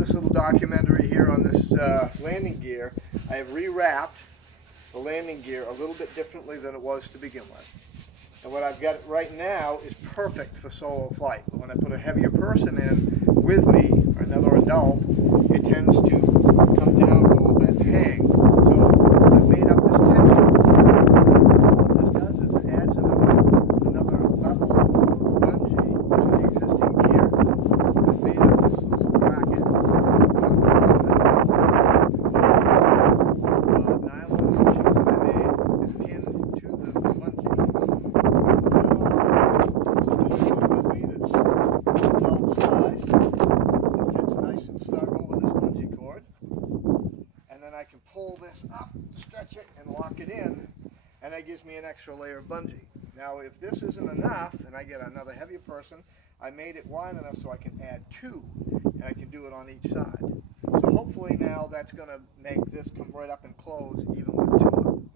this little documentary here on this landing gear, I have rewrapped the landing gear a little bit differently than it was to begin with. And what I've got right now is perfect for solo flight. But when I put a heavier person in with me, or another adult, it tends to come down a little bit and hang. So I've made up this tension. What this does is it adds another level of bungee to the existing gear. I've made up this little bracket. Nylon bushes that I made and pinned to the bungee. I can pull this up, stretch it, and lock it in, and that gives me an extra layer of bungee. Now, if this isn't enough, and I get another heavier person, I made it wide enough so I can add two, and I can do it on each side. So hopefully now that's going to make this come right up and close even with two.